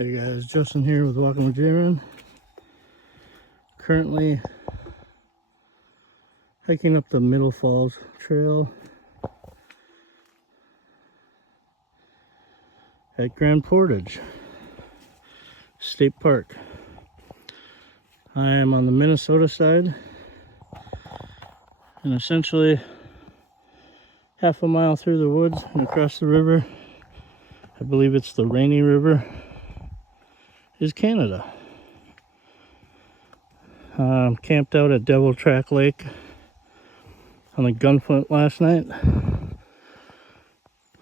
Hey guys, Justin here with Walking with Jaron. Currently hiking up the Middle Falls Trail at Grand Portage State Park. I am on the Minnesota side and essentially half a mile through the woods and across the river, I believe it's the Rainy River, is Canada. Camped out at Devil Track Lake on the Gunflint last night.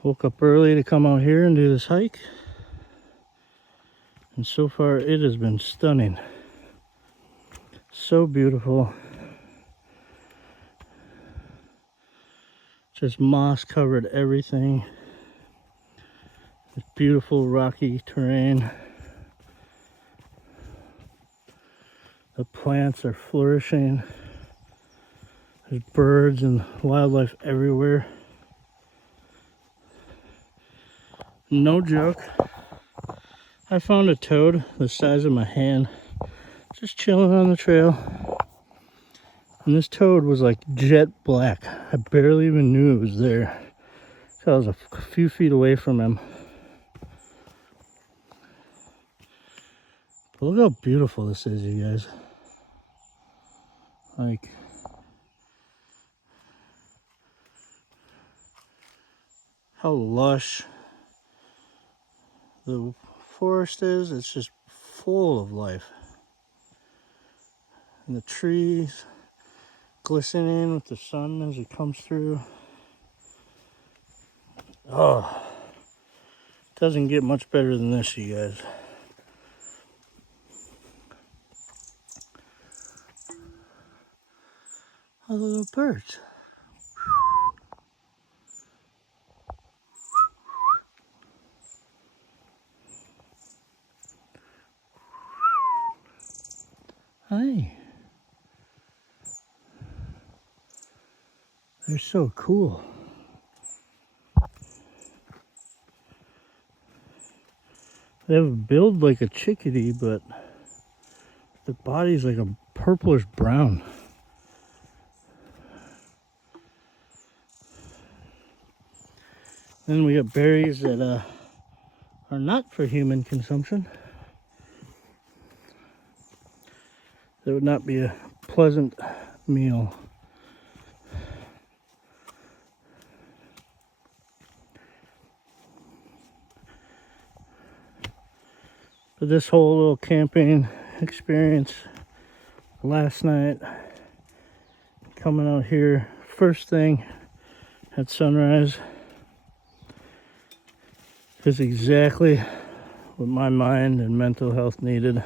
Woke up early to come out here and do this hike. And so far it has been stunning. So beautiful. Just moss covered everything. This beautiful rocky terrain. The plants are flourishing. There's birds and wildlife everywhere. No joke, I found a toad the size of my hand just chilling on the trail. And this toad was like jet black. I barely even knew it was there. So I was a few feet away from him. But look how beautiful this is, you guys. Like, how lush the forest is. It's just full of life. And the trees glistening with the sun as it comes through. Oh, doesn't get much better than this, you guys. Oh, the little birds. Hi. They're so cool. They have a build like a chickadee, but their body's like a purplish brown. Then we got berries that are not for human consumption. That would not be a pleasant meal. But this whole little camping experience last night, coming out here first thing at sunrise, is exactly what my mind and mental health needed.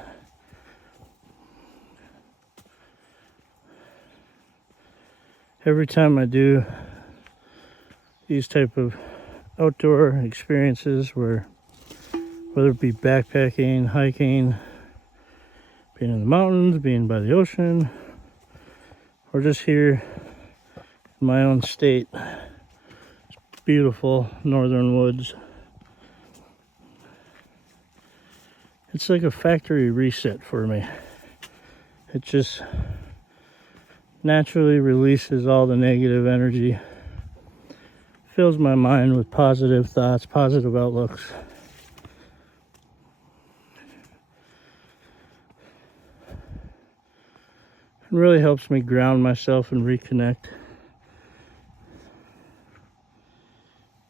Every time I do these type of outdoor experiences, where whether it be backpacking, hiking, being in the mountains, being by the ocean, or just here in my own state, beautiful northern woods, it's like a factory reset for me. It just naturally releases all the negative energy, fills my mind with positive thoughts, positive outlooks. It really helps me ground myself and reconnect.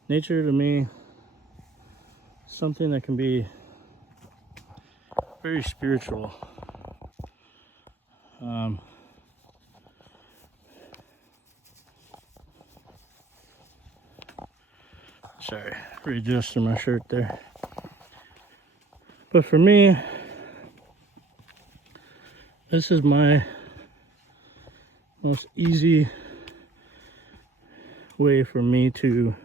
Nature to me is something that can be very spiritual. Sorry, readjusting my shirt there. But for me, this is my most easy way for me to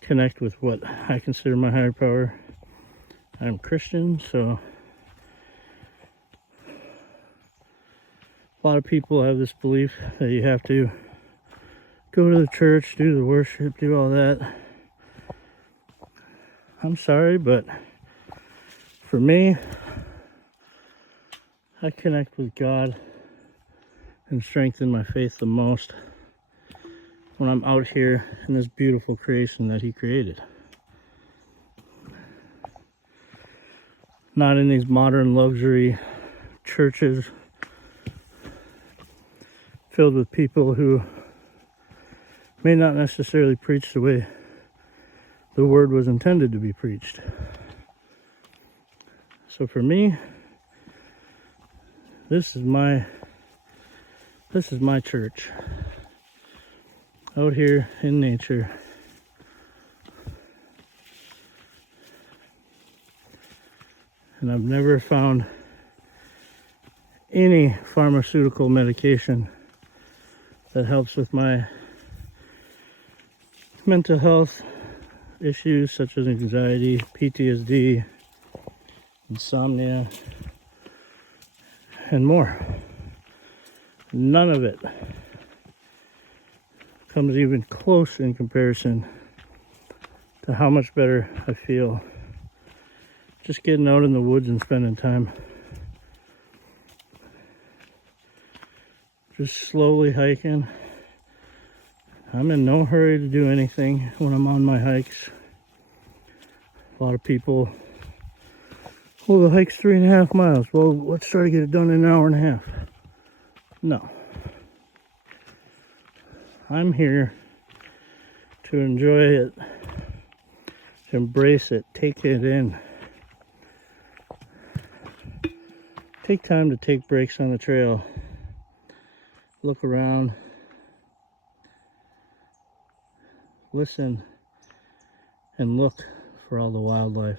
connect with what I consider my higher power. I'm Christian, so a lot of people have this belief that you have to go to the church, do the worship, do all that. I'm sorry, but For me, I connect with God and strengthen my faith the most when I'm out here in this beautiful creation that He created. Not in these modern luxury churches filled with people who may not necessarily preach the way the word was intended to be preached. So for me, this is my church. Out here in nature. And I've never found any pharmaceutical medication that helps with my mental health issues such as anxiety, PTSD, insomnia, and more. None of it comes even close in comparison to how much better I feel just getting out in the woods and spending time. Just slowly hiking. I'm in no hurry to do anything when I'm on my hikes. A lot of people, well, the hike's 3.5 miles. Well, let's try to get it done in an hour and a half. No. I'm here to enjoy it, to embrace it, take it in. Take time to take breaks on the trail. Look around. Listen and look for all the wildlife.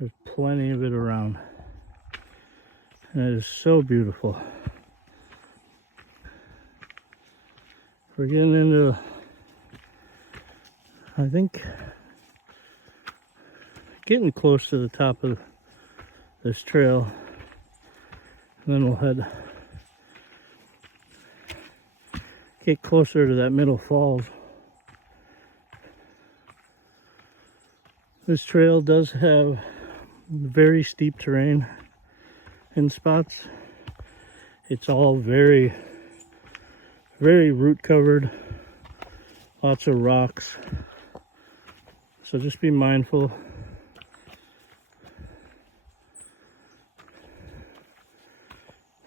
There's plenty of it around. And it is so beautiful. We're getting into, I think, getting close to the top of this trail. And then we'll get closer to that middle falls. This trail does have very steep terrain in spots. It's all very root covered, lots of rocks. So just be mindful.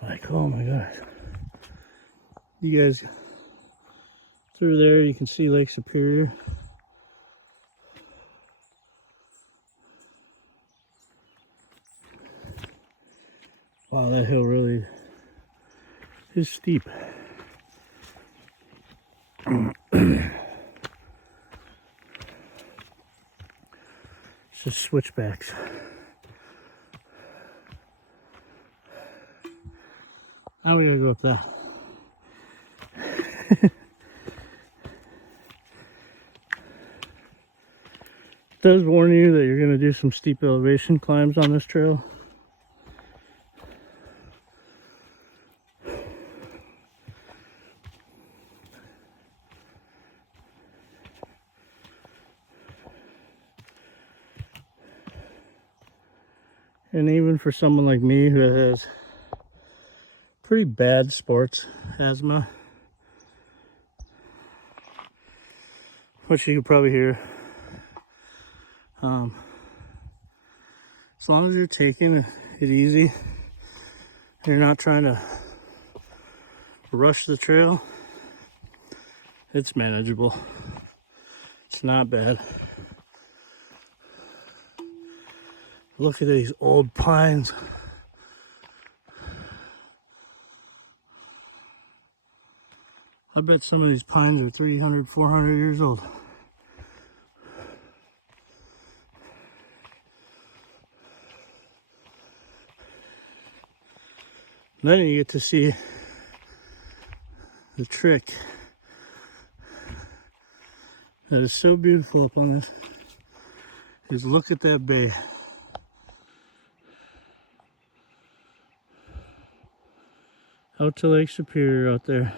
Like, oh my gosh. You guys, through there you can see Lake Superior. Wow, that hill really is steep. It's just switchbacks. Now we gotta go up that. It does warn you that you're gonna do some steep elevation climbs on this trail. And even for someone like me who has pretty bad sports asthma, which you can probably hear, as long as you're taking it easy, you're not trying to rush the trail, it's manageable. It's not bad. Look at these old pines. I bet some of these pines are 300, 400 years old. Then you get to see the trick that is so beautiful up on this, is look at that bay. Out to Lake Superior out there.